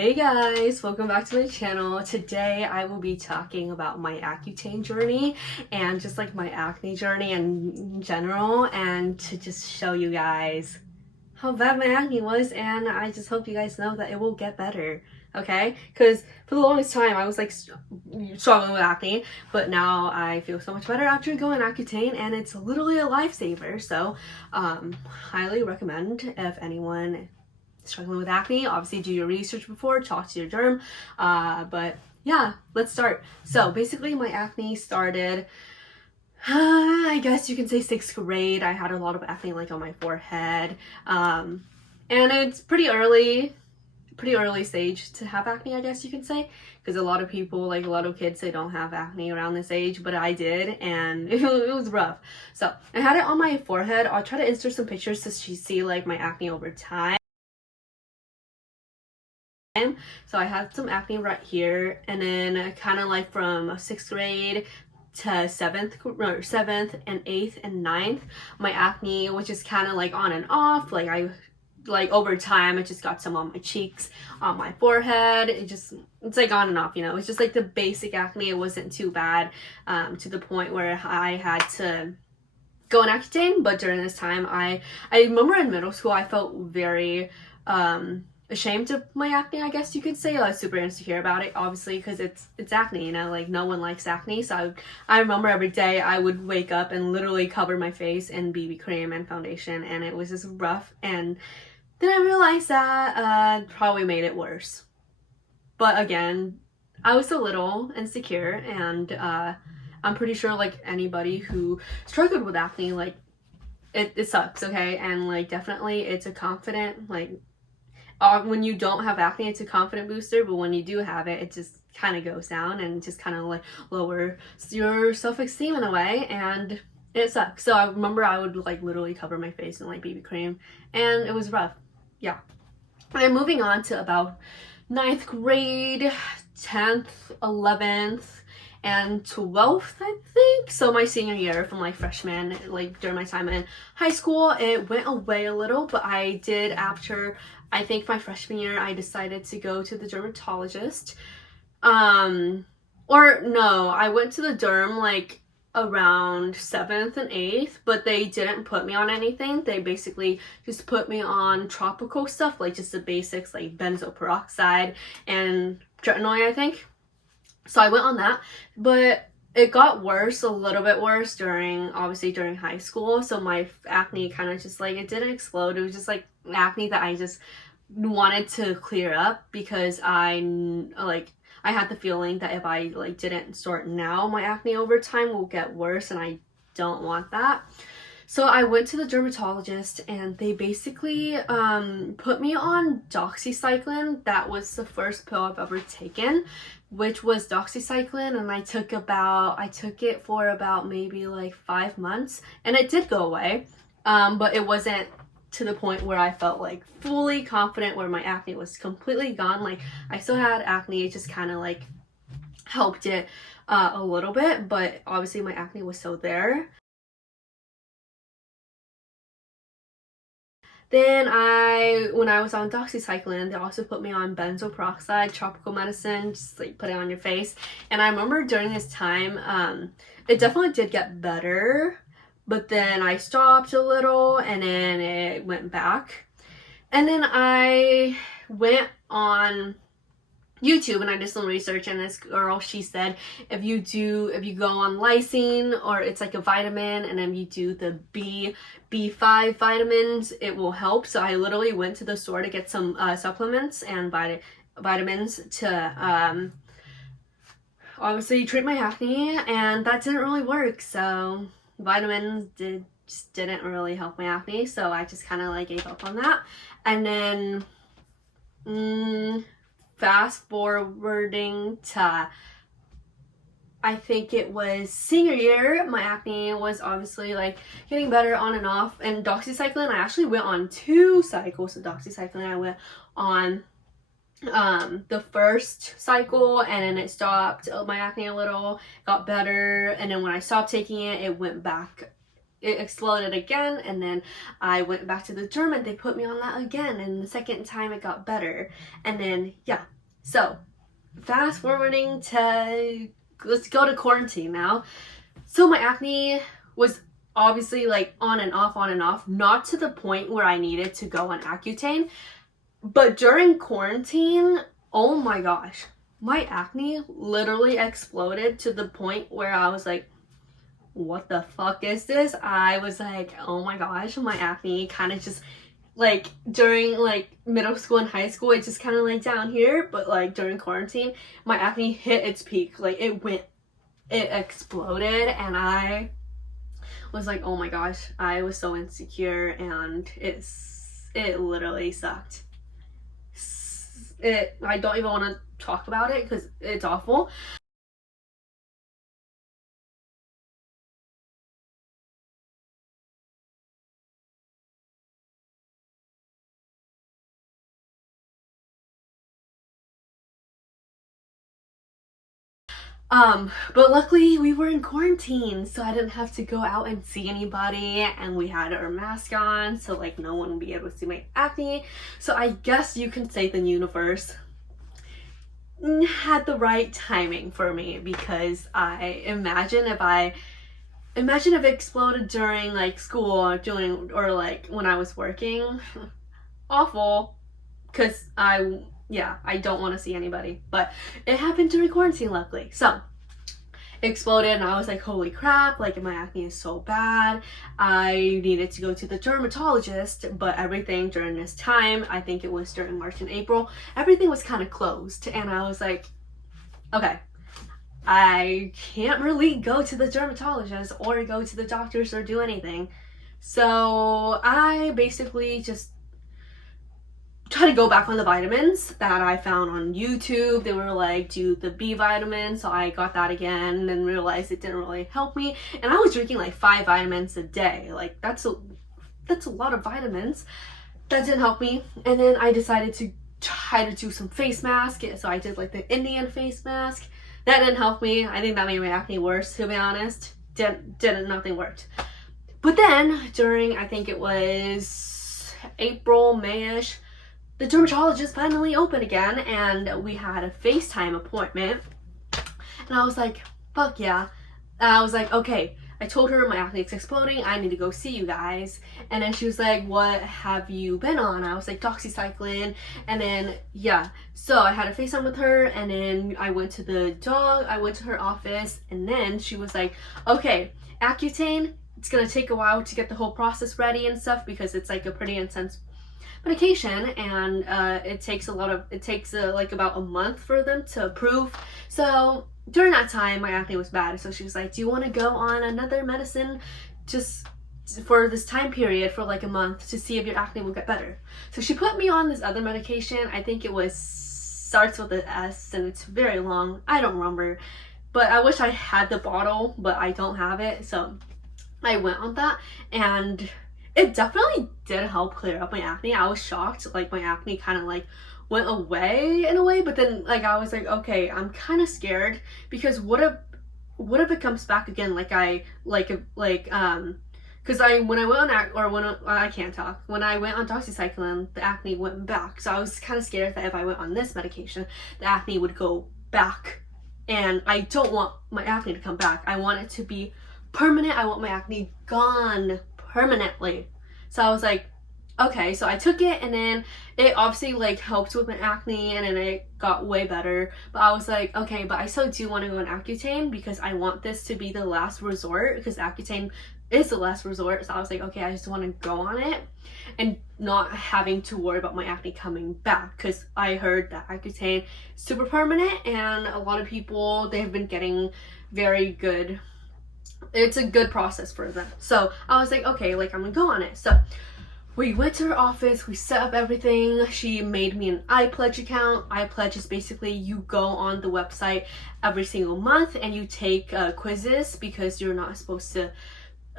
Hey guys, welcome back to my channel. Today I will be talking about my Accutane journey and just like my acne journey in general, and to just show you guys how bad my acne was, and I just hope you guys know that it will get better, okay? Because for the longest time I was like struggling with acne, but now I feel so much better after going Accutane, and it's literally a lifesaver. So highly recommend if anyone struggling with acne. Obviously do your research before, talk to your derm, but yeah, let's start. So basically my acne started, I guess you can say 6th grade. I had a lot of acne like on my forehead, and it's pretty early stage to have acne, I guess you can say, because a lot of people, like a lot of kids, they don't have acne around this age, but I did, and it was rough. So I had it on my forehead. I'll try to insert some pictures to see like my acne over time. So I had some acne right here, and then kind of like from 6th grade to 7th and 8th and 9th, my acne was just kind of like on and off. Like over time it just got some on my cheeks, on my forehead. It's like on and off, you know. It's just like the basic acne. It wasn't too bad to the point where I had to go on Accutane. But during this time, I remember in middle school I felt very ashamed of my acne, I guess you could say. I was super insecure about it, obviously, because it's acne, you know, like no one likes acne. So I remember every day I would wake up and literally cover my face in BB cream and foundation, and it was just rough. And then I realized that probably made it worse. But again, I was a little insecure, and I'm pretty sure like anybody who struggled with acne, like it sucks, okay? And like definitely it's a confident, like when you don't have acne, it's a confident booster, but when you do have it, it just kind of goes down and just kind of like lowers your self-esteem in a way, and it sucks. So I remember I would like literally cover my face in like BB cream, and it was rough. Yeah. And moving on to about 9th grade, 10th, 11th, and 12th, I think. So my senior year, from like freshman, like during my time in high school, it went away a little, but I did, after I think my freshman year, I decided to go to the dermatologist. Or no, I went to the derm like around 7th and 8th, but they didn't put me on anything. They basically just put me on tropical stuff, like just the basics, like benzoyl peroxide and tretinoin, I think. So I went on that, but it got worse, a little bit worse obviously during high school. So my acne kind of just like, it didn't explode. It was just like acne that I just wanted to clear up, because I had the feeling that if I like didn't start now, my acne over time will get worse, and I don't want that. So I went to the dermatologist, and they basically put me on doxycycline. That was the first pill I've ever taken, which was doxycycline, and I took it for about maybe like 5 months, and it did go away, but it wasn't to the point where I felt like fully confident, where my acne was completely gone. Like I still had acne, it just kind of like helped it a little bit, but obviously my acne was still there. Then when I was on doxycycline, they also put me on benzoyl peroxide, tropical medicine, just like put it on your face. And I remember during this time, it definitely did get better, but then I stopped a little, and then it went back. And then I went on YouTube and I did some research, and this girl, she said if you go on lysine, or it's like a vitamin, and then you do the B5 vitamins, it will help. So I literally went to the store to get some supplements and vitamins to obviously treat my acne, and that didn't really work. So vitamins just didn't really help my acne, so I just kind of like gave up on that. And then fast forwarding to, I think it was senior year, my acne was obviously like getting better on and off. And doxycycline, I actually went on 2 cycles of doxycycline. I went on the first cycle, and then it stopped my acne a little, got better, and then when I stopped taking it, it went back it exploded again, and then I went back to the derm and they put me on that again, and the second time it got better. And then yeah, so fast forwarding to, let's go to quarantine now. So my acne was obviously like on and off, not to the point where I needed to go on Accutane, but during quarantine, oh my gosh, my acne literally exploded to the point where I was like, what the fuck is this? I was like, oh my gosh, my acne kind of just like during like middle school and high school, it just kind of like down here, but like during quarantine, my acne hit its peak. Like it exploded, and I was like, oh my gosh, I was so insecure, and it literally sucked. I don't even want to talk about it because it's awful. But luckily we were in quarantine, so I didn't have to go out and see anybody, and we had our mask on, so like no one would be able to see my acne. So I guess you can say the universe had the right timing for me, because I imagine if it exploded during like school or like when I was working, awful, because I don't want to see anybody. But it happened during quarantine, luckily. So it exploded, and I was like, holy crap, like my acne is so bad. I needed to go to the dermatologist, but everything during this time, I think it was during March and April, everything was kind of closed. And I was like, okay, I can't really go to the dermatologist or go to the doctors or do anything. So I basically just try to go back on the vitamins that I found on YouTube. They were like, do the B vitamin, so I got that again and realized it didn't really help me. And I was drinking like 5 vitamins a day. Like that's a lot of vitamins. That didn't help me. And then I decided to try to do some face mask. So I did like the Indian face mask. That didn't help me. I think that made my acne worse, to be honest. Nothing worked. But then during, I think it was April, May-ish, the dermatologist finally opened again, and we had a FaceTime appointment. And I was like, fuck yeah. And I was like, okay. I told her my acne is exploding, I need to go see you guys. And then she was like, what have you been on? I was like, doxycycline. And then yeah, so I had a FaceTime with her, and then I went to her office, and then she was like, okay, Accutane, it's gonna take a while to get the whole process ready and stuff, because it's like a pretty intense medication, and it takes like about a month for them to approve. So during that time my acne was bad, so she was like, do you want to go on another medicine just for this time period for like a month to see if your acne will get better? So she put me on this other medication. I think it starts with an S and it's very long, I don't remember, but I wish I had the bottle, but I don't have it. So I went on that, and it definitely did help clear up my acne. I was shocked, like my acne kind of like went away in a way, but then like I was like, okay, I'm kind of scared, because what if it comes back again? Like because when I went on I can't talk. When I went on doxycycline, the acne went back. So I was kind of scared that if I went on this medication, the acne would go back, and I don't want my acne to come back. I want it to be permanent. I want my acne gone permanently. So I was like, okay. So I took it, and then it obviously like helped with my acne, and then it got way better. But I was like, okay, but I still do want to go on Accutane, because I want this to be the last resort, because Accutane is the last resort. So I was like, okay, I just want to go on it and not having to worry about my acne coming back, because I heard that Accutane is super permanent, and a lot of people, they've been getting very good, it's a good process for them. So I was like, okay, like I'm gonna go on it. So we went to her office, we set up everything. She made me an iPledge account. iPledge is basically you go on the website every single month and you take quizzes, because you're not supposed to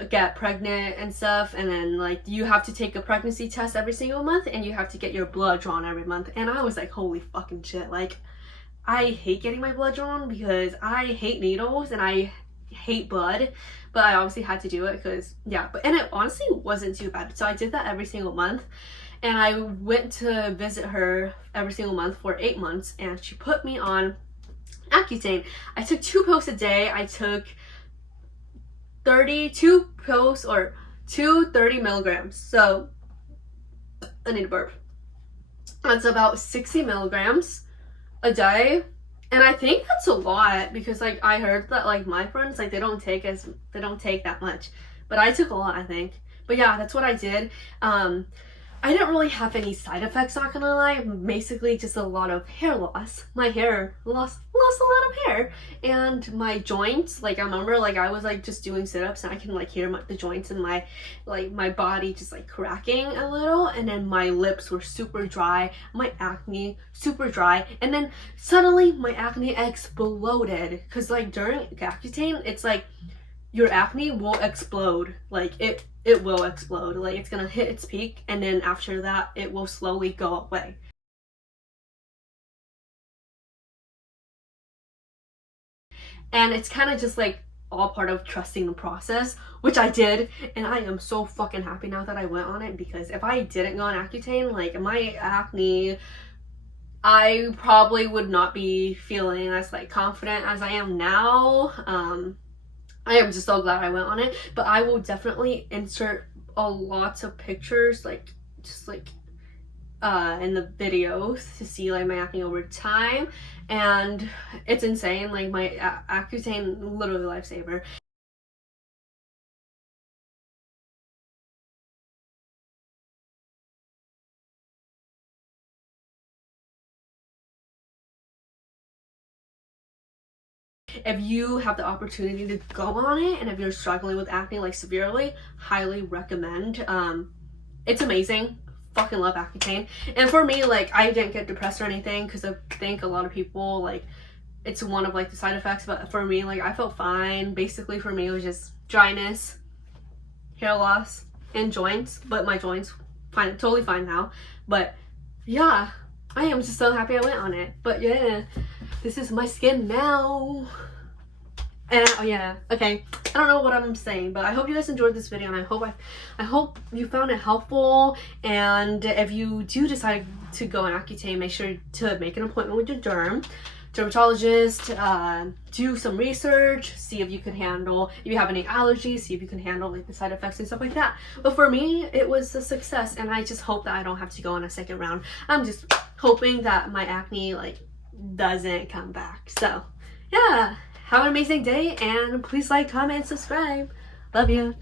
get pregnant and stuff, and then like you have to take a pregnancy test every single month, and you have to get your blood drawn every month. And I was like, holy fucking shit, like I hate getting my blood drawn, because I hate needles, and I hate blood, but I obviously had to do it because yeah, and it honestly wasn't too bad. So I did that every single month, and I went to visit her every single month for 8 months, and she put me on Accutane. I took 2 pills a day. I took 32 pills, or 230 milligrams. So I need to burp. That's about 60 milligrams a day. And I think that's a lot, because like I heard that like my friends, like they don't take that much, but I took a lot, I think. But yeah, that's what I did. I didn't really have any side effects, not gonna lie. Basically just a lot of hair loss. My hair lost a lot of hair, and my joints, like I remember like I was like just doing sit-ups and I can like hear the joints in my my body just like cracking a little, and then my lips were super dry, my acne super dry, and then suddenly my acne exploded, because like during Accutane it's like your acne will explode. Like it will explode. Like it's gonna hit its peak, and then after that it will slowly go away. And it's kind of just like all part of trusting the process, which I did, and I am so fucking happy now that I went on it, because if I didn't go on Accutane, like my acne, I probably would not be feeling as like confident as I am now. I am just so glad I went on it, but I will definitely insert a lot of pictures, like just like in the videos, to see like my acne over time, and it's insane. Like my Accutane, literally lifesaver. If you have the opportunity to go on it, and if you're struggling with acne like severely, highly recommend. It's amazing. Fucking love Accutane. And for me, like I didn't get depressed or anything, because I think a lot of people like it's one of like the side effects, but for me, like I felt fine. Basically for me it was just dryness, hair loss, and joints, but my joints fine, totally fine now. But yeah, I am just so happy I went on it. But yeah, this is my skin now. And oh yeah, okay, I don't know what I'm saying, but I hope you guys enjoyed this video, and I hope you found it helpful. And if you do decide to go on Accutane, make sure to make an appointment with your dermatologist, do some research, see if you can handle, if you have any allergies, see if you can handle like the side effects and stuff like that. But for me, it was a success, and I just hope that I don't have to go on a second round. I'm just hoping that my acne like doesn't come back. So yeah, have an amazing day, and please like, comment, and subscribe. Love you.